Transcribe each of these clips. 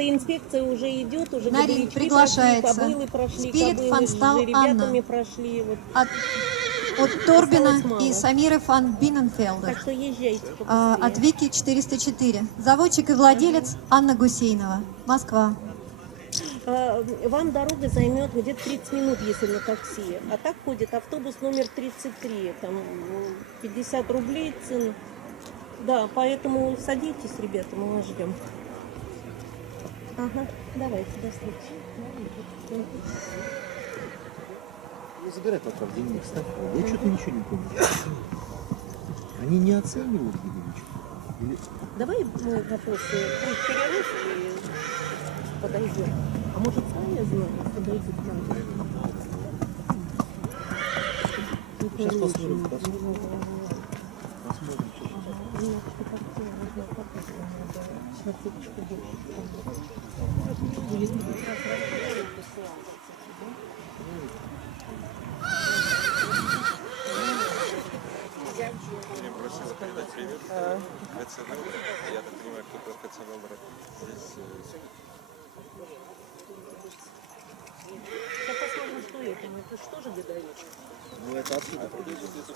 что инспекция уже идет, уже Нарин кобылички приглашается. прошли, кобылы прошли, Спирит кобылы Фанстал с жеребятами Анна. прошли. Вот. От Торбина Осталось мало. и Самиры фан Бинненфелдер. Так что езжайте побыстрее. От Вики 404. Заводчик и владелец Анна Гусейнова. Москва. Вам дорога займет где-то 30 минут, если на такси. А так ходит автобус номер 33. Там 50 рублей цена. Да, поэтому садитесь, ребята, мы вас ждем. Ага, давайте, до встречи. Не забирай пока в дневник, ставь. Я что-то ничего не помню. Они не оценивают единичку? Или... Давай мы вопросы пусть перерыв и подойдем. А может, Саня знает, подойдет к нам? Сейчас посмотрим. Мне просила передать привет. КЦНЛ. Я так понимаю, кто-то КЦНЛ здесь. Сейчас посмотрим, что это. Это что же годовик? Ну это отсюда придется.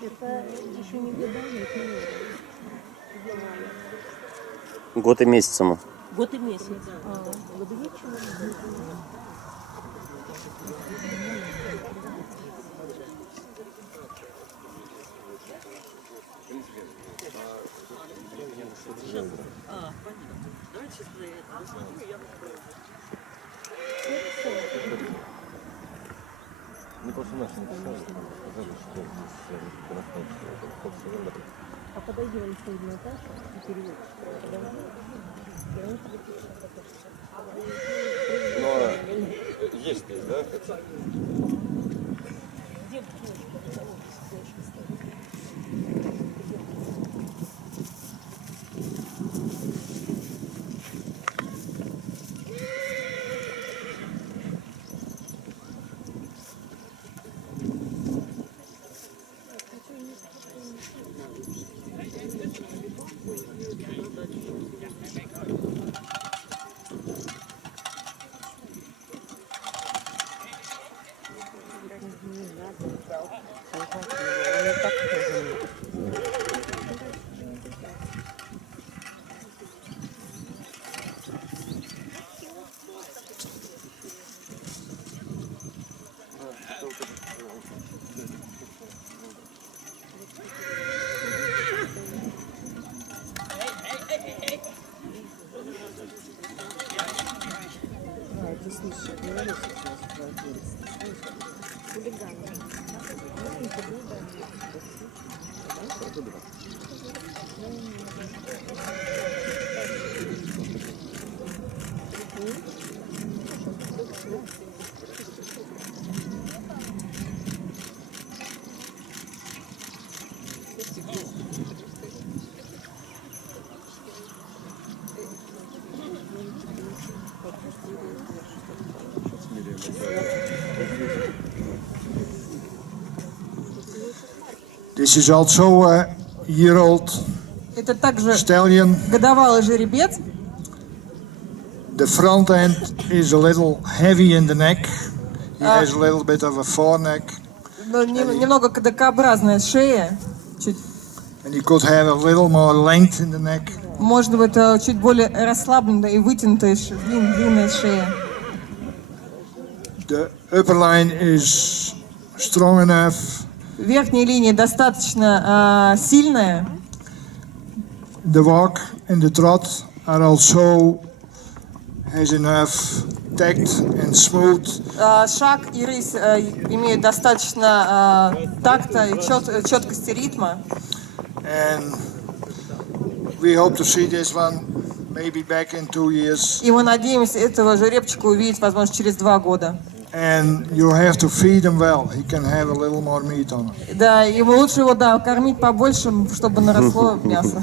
Это еще не годовик, Год и месяц ему. Год и месяц. Годовик чего? Ну просто наши написали, сказали, что находится. А подойди вон в этаж и переводишь. Но есть здесь, да? Где книжка? This is also a year-old Это также stallion. годовалый жеребец. The front end is a little heavy in the neck. He has a little bit of a foreneck. Но немного кадакообразная шея. Чуть, And he could have a little more length in the neck. может быть, чуть более расслабленная и вытянутая длинная шея. The upper line is strong enough. Верхняя линия достаточно сильная. The walk and the trot are also has enough tact and smooth. Шаг и рысь имеют достаточно такта и четкости ритма. And we hope to see this one maybe back in 2 years. И мы надеемся этого жеребчика увидеть, возможно, через 2 года. And you have to feed him well. He can have a little more meat on him. Да, ему лучше его, кормить побольше, чтобы наросло мясо.